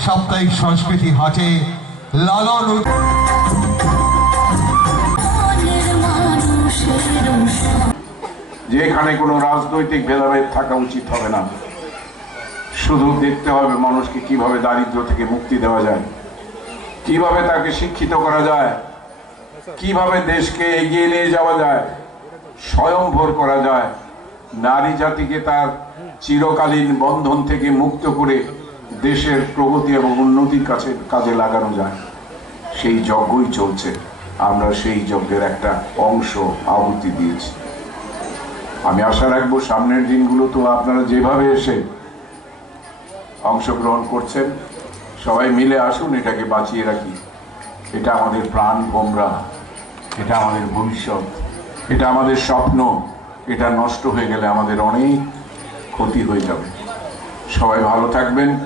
সাপ্তাহিক সংস্কৃতি হাটে লালন যেখানে কোনো রাজনৈতিক ভেদাভেদ থাকা উচিত হবে না। শুধু দেখতে হবে মানুষকে কীভাবে দারিদ্র থেকে মুক্তি দেওয়া যায়। কীভাবে তাকে শিক্ষিত করা যায়। কীভাবে দেশকে এগিয়ে নিয়ে যাওয়া যায়। স্বয়ংভর করা যায়। নারী জাতিকে তার চিরকালীন বন্ধন থেকে মুক্ত করে দেশের প্রগতি এবং উন্নতির কাছে কাজে লাগানো যায়। সেই যজ্ঞই চলছে। আমরা সেই যজ্ঞের একটা অংশ, আহুতি দিয়েছি। আমি আশা রাখব সামনের দিনগুলো তো আপনারা যেভাবে এসে অংশগ্রহণ করছেন, সবাই মিলে আসুন, এটাকে বাঁচিয়ে রাখি। এটা আমাদের প্রাণ ভোমরা এটা আমাদের ভবিষ্যৎ, এটা আমাদের স্বপ্ন, এটা নষ্ট হয়ে গেলে আমাদের অনেক ক্ষতি হয়ে যাবে। সবাই ভালো থাকবেন।